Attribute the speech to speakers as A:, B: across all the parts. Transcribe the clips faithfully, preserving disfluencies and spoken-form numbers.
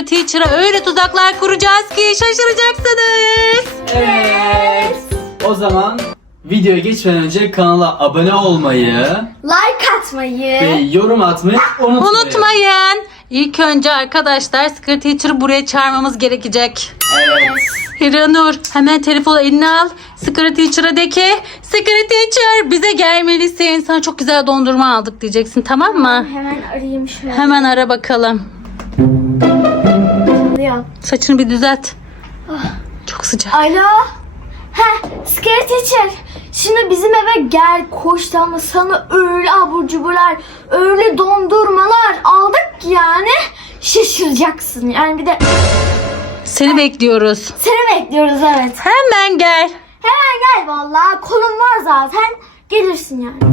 A: Secret Teacher'a öyle tuzaklar kuracağız ki şaşıracaksınız.
B: Evet. O zaman videoya geçmeden önce kanala abone olmayı
C: Like atmayı.
B: ve yorum atmayı unutmayın.
A: Unutmayın. İlk önce arkadaşlar Secret Teacher'ı buraya çağırmamız gerekecek.
B: Evet.
A: Hiranur hemen telefonu eline al. Secret Teacher'a de ki Secret Teacher bize gelmelisin. Sana çok güzel dondurma aldık diyeceksin, tamam mı?
C: Hemen arayayım şöyle.
A: Hemen ara bakalım.
C: Çalıyor.
A: Saçını bir düzelt. Çok sıcak.
C: Alo. Heh, Scary Teacher. Şimdi bizim eve gel, koş, ama sana öyle abur cuburlar, öyle dondurmalar aldık ki yani şaşıracaksın. Yani bir de
A: Seni bekliyoruz.
C: seni bekliyoruz, evet.
A: Hemen gel.
C: Hemen gel vallahi, kolun var zaten. Gelirsin yani.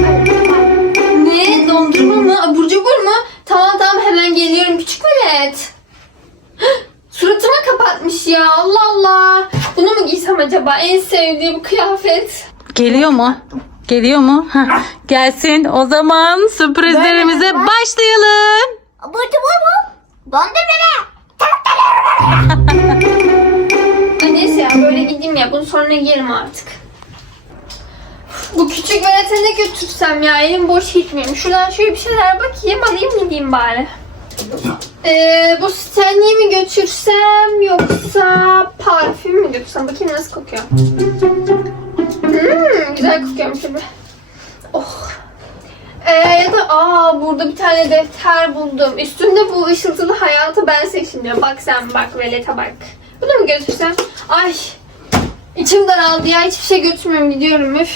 D: Ne? Dondurma mı? Abur cubur mu? Tamam tamam hemen geliyorum küçük velet. Suratıma kapatmış ya, Allah Allah. Bunu mu giysem acaba? En sevdiğim kıyafet.
A: Geliyor mu? Geliyor mu? Heh, gelsin. O zaman sürprizlerimize
C: Böyle bak.
A: başlayalım.
C: Abur cubur mu? Dondurma.
D: Ay neyse ya, böyle gideyim ya. Bunu sonra giyerim artık. Bu küçük velete ne götürsem ya? Elim boş gitmeyeyim. Şuradan şöyle bir şeyler bakayım, alayım gideyim bari. Ee, bu Stanley'i mi götürsem yoksa parfüm mü götürsem? Bakayım nasıl kokuyor. Hmm, güzel kokuyormuş gibi. Oh. Ee, ya da aa burada bir tane defter buldum. Üstünde bu ışıltılı hayatı ben seçtim diyor. Bak sen bak, velete bak. Bunu mu götürsem? Ay. İçim daraldı ya. Hiçbir şey götürmüyorum. Gidiyorum üf.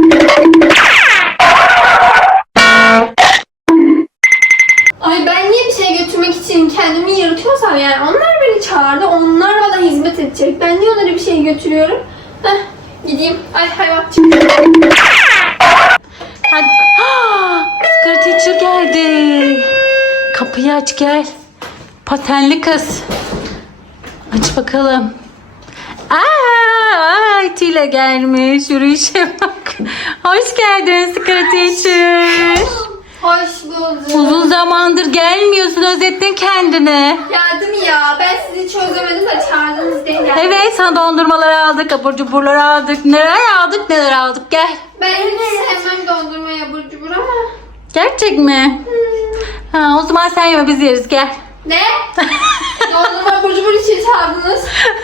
D: Ay ben niye bir şey götürmek için kendimi yaratıyorsam yani, onlar beni çağırdı, onlar bana hizmet edecek. Ben niye onlara bir şey götürüyorum? Heh, gideyim. Ay hayvan çıktı.
A: Hadi. Ah, Secret Teacher geldi. Kapıyı aç, gel. Patenli kız. Aç bakalım. Aa, Tile gelmiş. Yürüyüşe bak. Hoş geldin Secret Teacher.
D: Hoş bulduk.
A: Uzun zamandır gelmiyorsun, özlettin kendini.
D: Geldim ya. Ben sizi hiç özlemedim de çağırdınız diye geldim.
A: Evet, sana dondurmalar aldık, abur cuburlar aldık. Neler aldık neler aldık, gel.
D: Ben hiç sevmem dondurmayı, abur cubur ama.
A: Gerçek mi? Ha, o zaman sen yeme, biz yeriz, gel.
D: Ne? Dondurma, abur cubur için çağırdınız.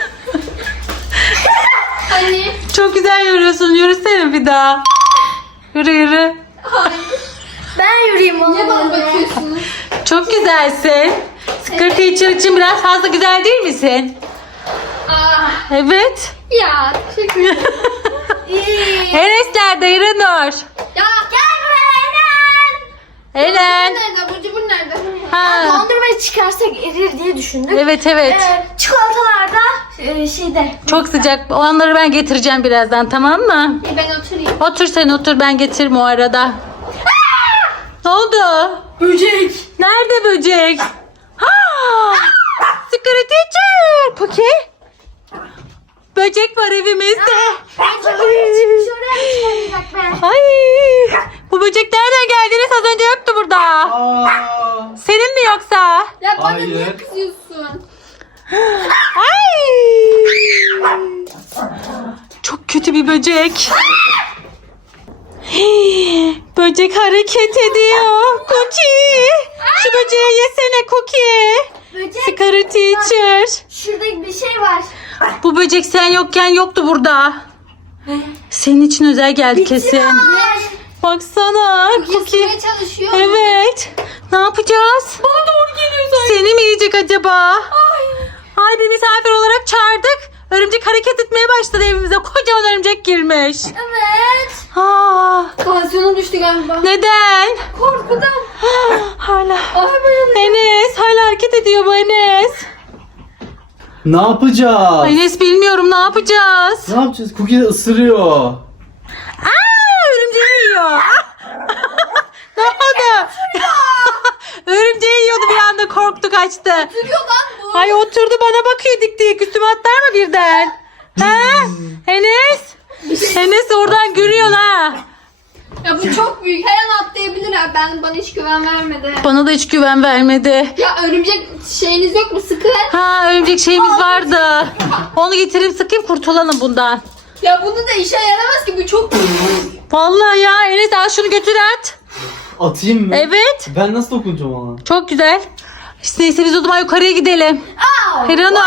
D: Hani?
A: Çok güzel yürüyorsun, yürüsene bir daha. Yürü yürü.
D: Hayır.
C: Ben yürüyeyim oğlum.
D: Niye bana bakıyorsunuz?
A: Çok güzelsin. Secret Teacher için biraz fazla güzel değil misin?
D: Ah,
A: Evet.
D: ya teşekkür ederim.
A: Enes nerede İranur?
D: Ya gel buraya Eren.
A: Elen.
D: Nerede? Abur cubur nerede?
A: Ha.
C: Dondurmayı çıkarsak erir diye düşündük.
A: Evet evet.
C: Ee, çikolatalar da e, şeyde.
A: Çok sıcak. Onları ben getireceğim birazdan, tamam mı?
D: E, ben oturayım.
A: Otur sen otur, ben getiririm o arada. Ne oldu?
D: Böcek.
A: Nerede böcek? Ha! Secret Teacher. Puki. Böcek var evimizde.
C: Çıkmış oraya çıkamayacak be.
A: Ay! Bu böcek nereden geldiniz? Az önce yoktu burada.
B: Aa,
A: Senin mi yoksa?
D: Ya bana
B: Hayır.
D: niye kızıyorsun?
A: Ay! Çok kötü bir böcek. Hii, böcek hareket ediyor. Cookie. Şu böceği yesene Cookie.
C: Böcek.
A: Secret Teacher.
C: Şurada bir şey var.
A: Bu böcek sen yokken yoktu burada. Senin için özel geldi kesin.
D: Ne?
A: Baksana Cookie.
D: Kesmeye çalışıyor.
A: Evet. Ne yapacağız?
D: Bana doğru geliyor sanki.
A: Seni mi yiyecek acaba?
D: Ay.
A: Ay, bir misafir olarak çağırdık. Örümcek hareket etmeye başladı evimize. Kocaman örümcek girmiş.
C: Evet.
A: Aa,
D: Tansiyonum düştü galiba.
A: neden?
D: Korkudan.
A: Hala.
D: Ay ben
A: Enes hala hareket ediyor bu Enes.
B: ne yapacağız?
A: Enes bilmiyorum, ne yapacağız?
B: Ne yapacağız? Cookie de ısırıyor.
A: Aa, örümceği yiyor. Ne oldu? Örümceği yiyordu, bir anda korktu kaçtı.
D: Duruyor lan bu.
A: Ay oturdu bana bakıyor dik dik, üstüme atlar mı birden? Ha? Enes? Enes oradan gülüyor ha.
D: Ya bu çok büyük. Her an atlayabilir ha. Ben, bana hiç güven vermedi.
A: Bana da hiç güven vermedi.
D: Ya örümcek şeyiniz yok mu sıkı?
A: Ha, örümcek şeyimiz vardı. Onu getireyim sıkayım kurtulalım bundan.
D: Ya bunu da işe yaramaz ki bu çok.
A: Vallahi ya Enes al şunu götür at.
B: Atayım mı?
A: Evet.
B: Ben nasıl dokunacağım ona?
A: Çok güzel. İşte neyse biz o zaman yukarıya gidelim. Hiranur.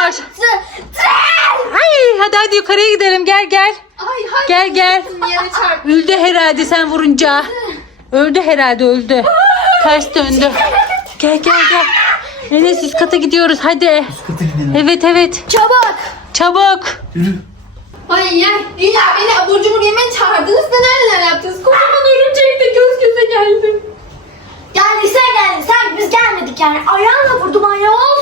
A: Ay hadi hadi yukarıya gidelim gel gel.
D: Ay hayır.
A: Gel gel.
D: Yere çarp.
A: Öldü herhalde sen vurunca. Öldü herhalde öldü. Ters döndü. Gel gel gel. Enes üst kata gidiyoruz hadi.
B: Kıtı gidelim.
A: Evet evet.
C: Çabuk.
A: Çabuk.
B: Yürü.
D: Ay ya güya beni abur cubur yemeğe çağırdınız da nereler yaptınız? Kocaman örümcekle göz göze geldim.
C: Yani sen geldin. Sen biz gelmedik yani. Ayağınla vurdum ayol.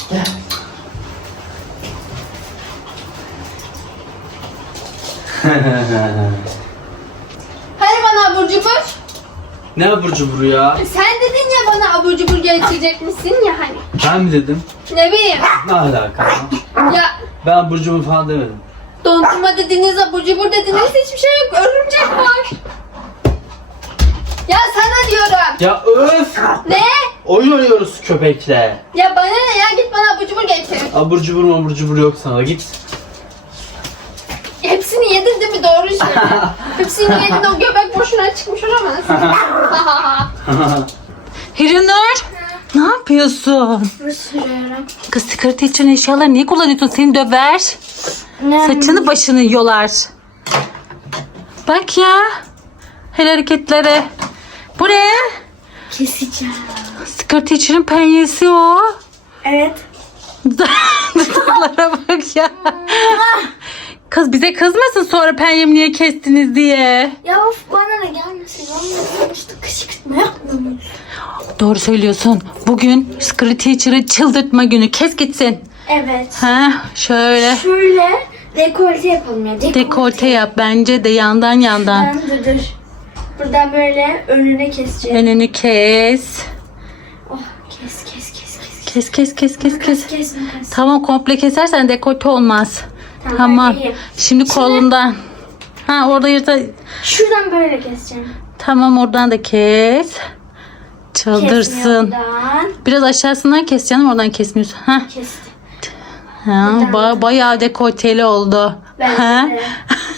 D: Hani bana abur cubur?
B: Ne abur cubur ya?
D: Sen dedin ya bana abur cubur getirecek misin ya hani.
B: Ben mi dedim?
D: Ne bileyim.
B: Ne alaka?
D: Ya
B: Ben abur cubur falan demedim.
D: dondurma dediniz, abur cubur dediniz, hiçbir şey yok. Örümcek var. Ya sana diyorum.
B: Ya öf!
D: Ne?
B: Oyun oynuyoruz köpekle.
D: Ya bana ne ya, git bana abur cubur getir.
B: Abur cubur mu abur cubur yok sana git.
D: Hepsini yedin değil mi? Doğru söyle. Hepsini yedin, o göbek boşuna çıkmış olamaz.
A: Hiranur. Ne yapıyorsun?
C: Sürüyorum.
A: Kız sigara için eşyaları niye kullanıyorsun? Seni döver. Saçını başını yolar. Bak ya. Her hareketlere. Bu ne?
C: Keseceğim.
A: Sigara içinin penyesi o.
C: Evet.
A: Dudaklara bak ya. Kız bize kızmasın sonra penyemi niye kestiniz diye.
C: Ya of bana da gelmesin. Onunla işte kışkırtma yapmamız.
A: Doğru söylüyorsun. Bugün Secret Teacher'ı çıldırtma günü. Kes gitsin.
C: Evet.
A: Ha, şöyle
C: Şöyle dekolte yapalım ya. Dekolte.
A: dekolte yap bence de yandan yandan.
C: Ben dur dur. Buradan böyle önüne keseceğim.
A: Önünü kes.
C: Oh kes kes kes kes.
A: Kes kes kes kes kes.
C: Kes kes kes.
A: Tamam komple kesersen dekolte olmaz.
C: Tamam,
A: Tamam.
C: ben iyiyim.
A: Şimdi kolundan. Ha orada yırta.
C: Şuradan böyle keseceğim.
A: Tamam oradan da kes. Çıldırsın.
C: Kesmiyordan.
A: Biraz aşağısından kes canım oradan kesmiyorsun. Ha.
C: Kestim.
A: Ha, ba- bayağı dekolteli oldu.
C: Bence
A: Ha?
C: de.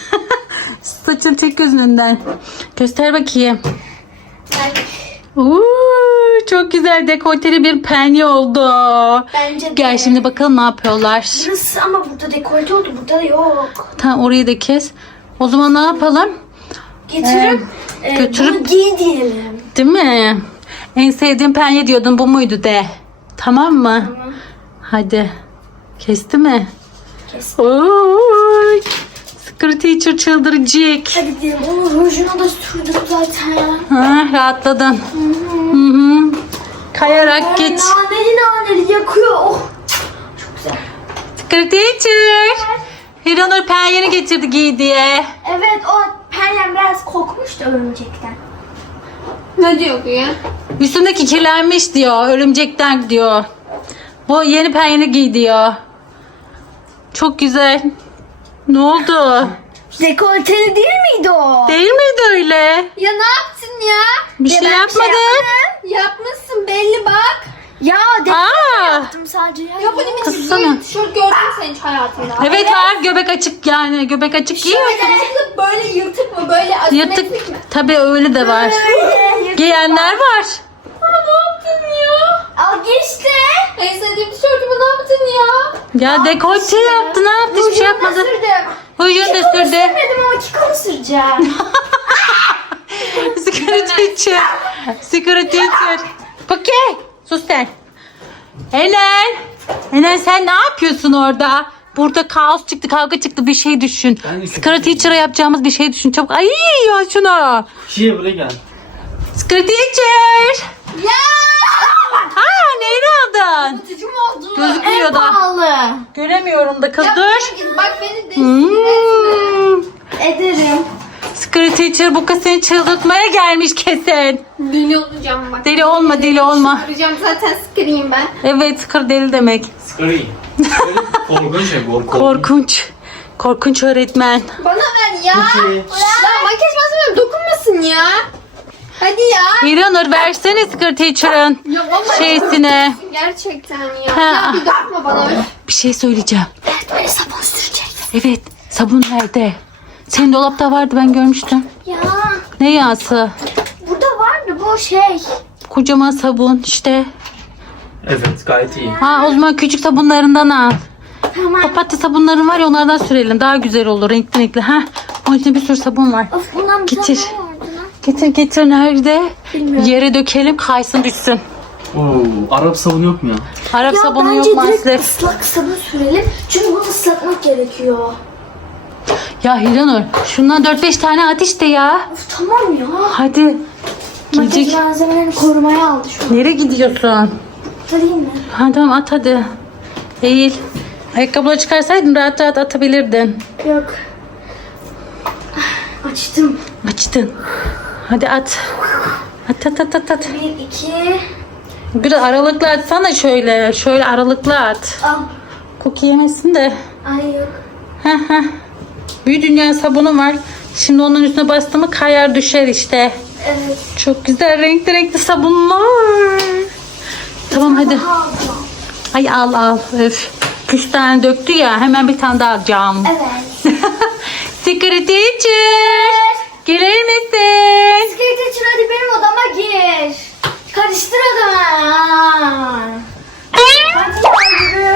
A: Saçını çek gözünden. Göster bakayım.
C: Bak,
A: Uuu, çok güzel dekolteli bir penye oldu.
C: bence de.
A: Gel şimdi bakalım ne yapıyorlar.
C: Burası ama burada dekolte oldu. Burada da yok.
A: Tamam orayı da kes. O zaman ne yapalım?
C: Getirip e,
A: götürüp-
C: bunu giy diyelim.
A: Değil mi? En sevdiğim penye diyordun bu muydu de. Tamam mı?
C: Tamam.
A: Hadi. Kesti mi?
C: Kestim.
A: Oy. Secret Teacher çıldıracak.
C: Hadi diyelim. Onun rujunu da sürdük zaten.
A: Ha, rahatladın. Hı hı. Kayarak
C: Ay,
A: geç.
C: naneli naneli yakıyor. Oh. Çok güzel.
A: Secret Teacher. Hiranur penyeni getirdi giy diye.
C: Evet o peryem biraz kokmuş da örümcekten.
D: Ne diyor bu ya?
A: Üstündeki kirlenmiş diyor. Örümcekten diyor. Bu yeni penyeni giy diyor. Çok güzel. Ne oldu?
C: Dekolteli değil miydi o?
A: Değil miydi öyle?
D: Ya ne yaptın ya?
A: Bir şey
C: ben bir şey
A: yapmadık.
C: yapmadım.
D: Yapmışsın belli bak.
C: Ya dekolteli
A: Aa.
C: yaptım sadece ya.
D: Ya bu ne biçim
A: Kızsana.
D: böyle tişört gördün mü sen hiç hayatında?
A: Evet var göbek açık yani göbek açık giyiyor.
D: Böyle açıklık böyle yırtık mı? Böyle asimetrik mi?
A: Yırtık. Tabii öyle de var.
C: Öyle.
A: Giyenler var.
D: Ama ne yaptın ya?
C: Al geçti.
D: En sevdiğim tişörtümü ne yaptın ya?
A: Ya dekolte yaptı ne yaptı hiçbir şey yapmadı.
C: Sürdüm.
A: Huyun da sürdü.
C: Sürmedim ama kikonu süreceğim.
A: Secret Teacher. Secret Teacher. Okey. Sus sen. Enen. Enen sen ne yapıyorsun orada? Burada kaos çıktı, kavga çıktı. Bir şey düşün.
B: Ben de
A: Secret Teacher'a yapacağımız bir şey düşün. Çabuk. Ay ya şunu.
B: Şiye buraya gel.
A: Secret Teacher.
D: Ya!
A: Aa neyi aldın?
D: Tutucum oldu.
A: Gözükmüyor da.
C: Pahalı.
A: Göremiyorum da kız
D: Ya
A: dur.
D: bak, bak beni de sinir etme.
A: Hmm.
C: Ederim.
A: Secret Teacher bu kız seni çıldırtmaya gelmiş kesin.
D: Deli olacağım bak.
A: Deli olma deli olma.
D: Arayacağım zaten sıkırayım ben.
A: Evet sıkır deli demek.
B: Sıkırayım. Korkunç şey korkunç.
A: Korkunç. Korkunç öğretmen.
D: Bana ver ya.
B: Peki.
D: Ya makyaj malzemem dokunmasın ya. Hadi ya.
A: İranur versene Secret Teacher'ın
D: Ya vallahi
A: şeysine.
D: gerçekten ya.
A: Ha.
D: Ya bir dokunma bana.
A: Bir şey söyleyeceğim.
C: Evet böyle sabun sürecek.
A: Evet, sabun nerede? Senin dolapta vardı, ben görmüştüm.
C: Ya
A: Ne yağsı?
C: burada vardı bu şey.
A: Kocaman sabun işte.
B: Evet, gayet iyi.
A: Ha, o zaman küçük sabunlarından al.
C: Tamam.
A: Papatya sabunların var ya, onlardan sürelim. Daha güzel olur, renkli renkli. Ha, onun içinde bir sürü sabun var.
C: Of bundan bir
A: Getir.
C: tane vardı lan.
A: Getir getir, nerede?
C: Bilmiyorum.
A: Yere dökelim, kaysın düşsün.
B: Oo, Arap sabunu yok mu ya?
A: Arap
C: Ya
A: sabunu
C: bence
A: yok
C: direkt
A: maalesef.
C: ıslak sabun sürelim. Çünkü bunu ıslatmak gerekiyor.
A: Ya Hiranur, şundan dört beş tane at işte ya.
C: Of tamam ya.
A: Hadi.
C: Makyaj
A: Gidecek.
C: malzemelerini korumaya aldı şu an.
A: Nereye gidiyorsun?
C: Atayım mı?
A: Ha, tamam at hadi. Eğil. Ayakkabıları çıkarsaydın rahat rahat atabilirdin.
C: Yok. Ah, açtım.
A: Açtın. Hadi at. At at at at. at.
C: Bir, iki.
A: Biraz aralıklı atsana şöyle. Şöyle aralıklı at.
C: Al.
A: Cookie yemesin de.
C: Ay yok.
A: Heh heh. Büyü dünya sabunu var. Şimdi onun üstüne bastı mı kayar düşer işte.
C: Evet.
A: Çok güzel renkli renkli sabunlar. Tamam hadi.
C: Daha alacağım.
A: Ay al al. Öf. Üç tane döktü ya. Hemen bir tane daha alacağım.
C: Evet.
A: Secret Teacher. Gelir misin?
C: Skate için hadi benim odama gir. Karıştır odamı. Hadi yürü.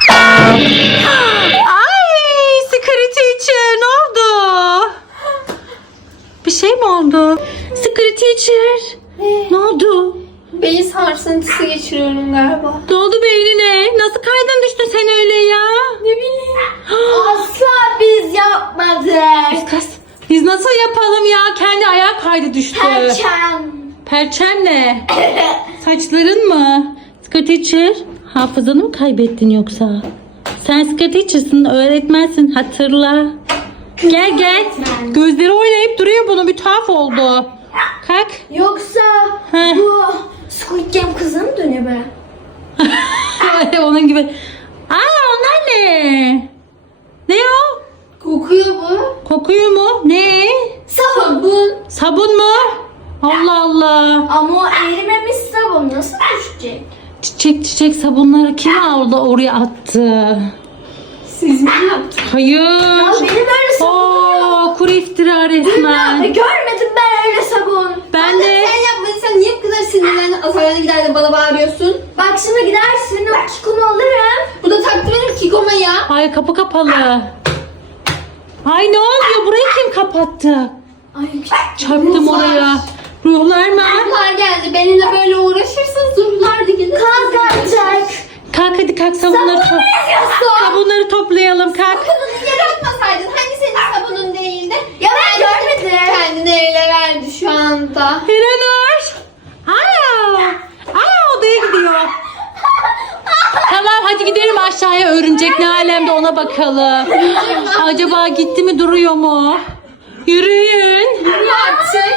A: Ay Secret Teacher, ne oldu? Bir şey mi oldu? Secret Teacher. Ne oldu?
D: Beyin sarsıntısı geçiriyorum galiba.
A: Ne oldu beynine? Nasıl kaydın düştün sen öyle ya?
D: Ne bileyim.
C: Asla biz yapmadık.
A: Kız, biz nasıl yapalım ya? Kendi ayağı kaydı düştü.
C: Perçem.
A: Perçem ne? Saçların mı? Secret Teacher, hafızanı mı kaybettin yoksa? Sen Secret Teacher'sın, öğretmensin, hatırla. Gel gel. Gözleri oynayıp duruyor, bunun bir tuhaf oldu. Kalk.
C: Yoksa
A: Heh.
C: bu Squid Game kızı mı dönüyor be?
A: Onun gibi. Aa, onlar ne? Ne o?
D: Kokuyor bu.
A: Kokuyor mu? Ne?
D: Sabun.
A: Sabun mu? Allah Allah.
C: Ama o erimemiş sabun nasıl düşecek?
A: Çiçek çiçek sabunları kim aldı oraya attı?
D: Siz mi yaptınız?
A: Hayır.
C: Ya benim öyle sabun.
A: Oo, kuru iftira resmen.
C: E, görmedim ben öyle sabun.
A: Ben de.
D: Sen yapmadıysan niye bu kadar sinirlendin? Azarlarına gider de bana bağırıyorsun.
C: Bak şimdi gidersin o kikonu alırım.
D: Bu da taktı benim kikoma ya.
A: Ay, kapı kapalı. Ay, ne oluyor? Burayı kim kapattı?
C: Ay
A: Çarptım oraya. Ruhlar mı?
D: Ruhlar geldi. Benimle böyle uğraşırsanız ruhlar da gelir.
C: kalk artık.
A: Kalk hadi kalk, sabunları, to sabunları toplayalım, kalk.
D: Sabununu yere atmasaydın. Hani senin sabunun değildi?
C: Ya ben görmedim.
D: Kendini ele verdi şu anda.
A: Hiranur. Aa, aa, odaya gidiyor. Tamam hadi gidelim aşağıya, örümcek ne alemde ona bakalım. Acaba gitti mi, duruyor mu? Yürüyün.
D: Yürü artık.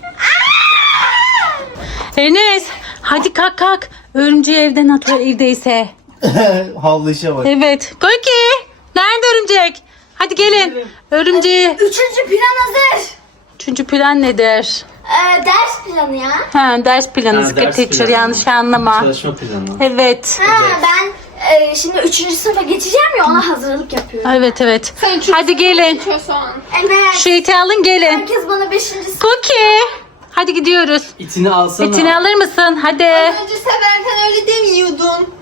A: Enes hadi kalk kalk. Örümceği evden at, o evdeyse.
B: Havlu işe bak.
A: Evet. Koki. Nerede örümcek? Hadi gelin. Örümceği.
C: Üçüncü plan hazır.
A: Üçüncü plan nedir?
C: Ee, ders planı ya.
A: Ha, ders planı.
B: Ha,
A: Secret
B: ders
A: Teacher,
B: planı.
A: yanlış anlama.
B: Çalışma planı.
A: Evet.
C: Ha ben e, şimdi üçüncü sınıfa geçeceğim ya ona hazırlık yapıyorum.
A: Evet evet.
D: Sen çok
A: Hadi gelin.
D: geçiyorsun.
C: Evet.
A: Şu iti alın gelin.
C: Herkes bana beşinci sınıf.
A: Cookie. Hadi gidiyoruz.
B: İtini alsana.
A: İtini alır mısın? Hadi.
D: Önce severken öyle demiyordun.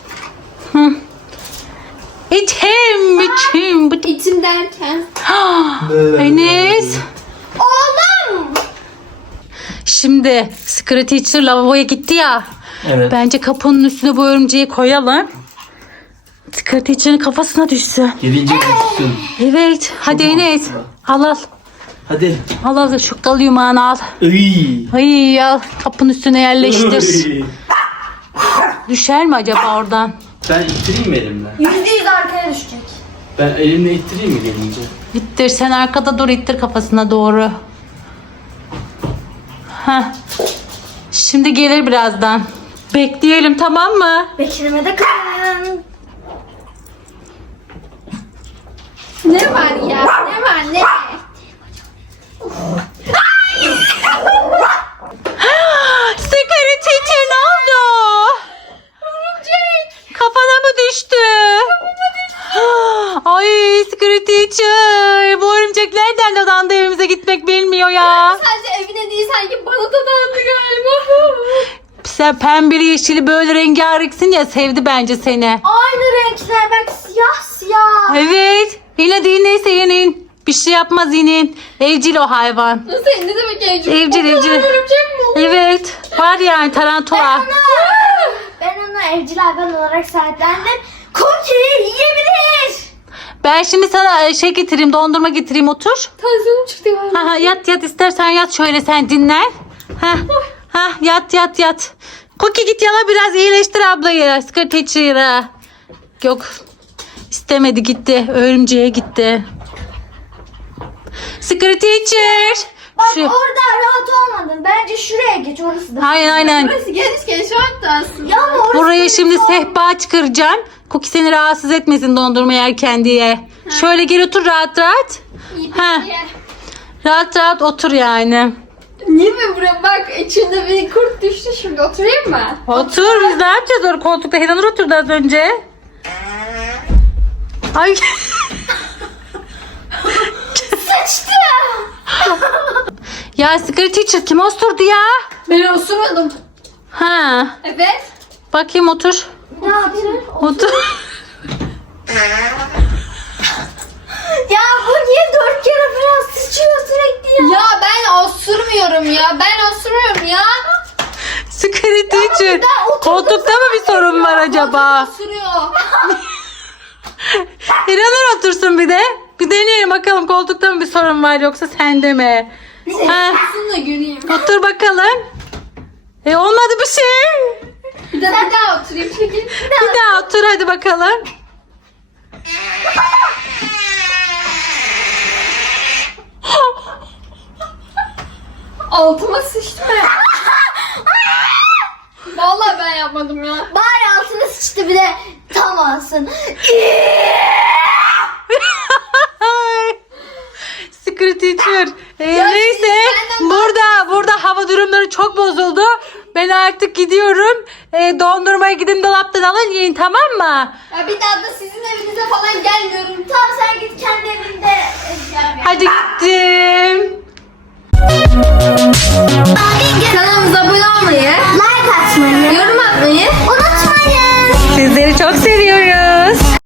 A: İçim, içim. Bu-
D: İçim derken.
A: Enes.
C: Oğlum.
A: Şimdi Secret Teacher lavaboya gitti ya.
B: Evet.
A: Bence kapının üstüne bu örümceği koyalım. Secret Teacher'ın kafasına düşsün.
B: Gelince tutsun.
A: Evet. Hadi Enes. Al al.
B: Hadi.
A: Al al. Şu dal yumağını al.
B: Iy.
A: Ay al. Kapının üstüne yerleştir.
B: Iy.
A: Düşer mi acaba oradan?
B: Ben ittireyim mi elimle?
C: Yüzde yüz arkaya düşecek.
B: Ben elimle ittireyim mi gelince?
A: İttir. Sen arkada dur. İttir kafasına doğru. Heh. Şimdi gelir birazdan. Bekleyelim, tamam mı?
C: Beklemede kalın.
D: Ne var ya? Ne var ne?
A: Sigara teacher ne oldu?
D: Örümcek.
A: Kafana mı düştü? Ay Sigara teacher. Bu örümcek nereden dolandı evimize gitmek bilmiyor ya.
D: Sadece evine değil sanki bana da dandı galiba.
A: Sen pembeli yeşili böyle rengarenksin ya, sevdi bence seni.
C: Aynı renkler bak, siyah siyah.
A: Evet. İn hadi in, neyse inin. Bir şey yapmaz, inin. Evcil o hayvan.
D: Nasıl ne demek evcil?
A: Evcil,
D: O kadar
A: evcil.
D: örümcek mi olur?
A: Evet. Var yani tarantula.
C: Ben onu evcil hayvan olarak sahiplendim. Cookie yiyebilir.
A: Ben şimdi sana şey getireyim, dondurma getireyim, otur.
D: Tansiyonum çıktı galiba.
A: Ha, ha, yat yat, istersen yat şöyle, sen dinlen. Ha, ha, yat yat yat. Cookie git yala biraz, iyileştir ablayı. Sigara teacher'ı. Yok. İstemedi, gitti. Örümceğe gitti. Sigara teacher.
C: Bak
A: Şu-
C: orada rahat olmadın. Bence şuraya geç, orası da.
A: Aynen aynen.
D: Burası geniş geniş hatta aslında.
C: Ya ama orası
A: Buraya
C: da
A: şimdi
C: çok-
A: sehpa çıkaracağım. Cookie seni rahatsız etmesin dondurma yerken diye. Şöyle gel otur rahat rahat.
D: İyi
A: Ha.
D: peki.
A: Rahat rahat otur yani.
D: Niye mi buraya bak, içinde bir kurt düştü, şimdi oturayım mı?
A: Otur, biz ne yapacağız orada koltukta? Hiranur oturdu az önce. Ay.
C: Sıçtı.
A: Ya sigara teacher kim osurdu ya?
D: Ben osurmadım.
A: Ha.
D: Evet.
A: Bakayım otur.
C: Ne yapayım?
A: Otur.
C: Ya bu niye dört kere falan sıçıyor sürekli ya?
D: Ya ben osurmuyorum ya. Ben osurmuyorum ya.
A: Sigara teacher.
C: burada oturdum
A: Koltukta mı bir sorun var acaba?
D: Osuruyor.
A: Hiranur otursun bir de. Bir deneyelim bakalım koltukta mı bir sorun var yoksa sende mi? Ha.
D: Osursun da göreyim.
A: Otur bakalım. E olmadı bir şey.
D: Bir de bir daha oturayım çekil.
A: Bir daha otur hadi bakalım.
D: Altıma sıçtı mı? Vallahi ben yapmadım ya.
C: Bari altına sıçtı bir de tam alsın.
A: Secret teacher. Ee,
D: Ya
A: neyse
D: siz benden
A: burada burada hava durumları çok bozuldu. Ben artık gidiyorum. Ee, dondurmaya gidin dolaptan alın yiyin, tamam mı?
D: Ya bir daha da sizin evinize falan gelmiyorum.
C: Tamam sen git kendi evinde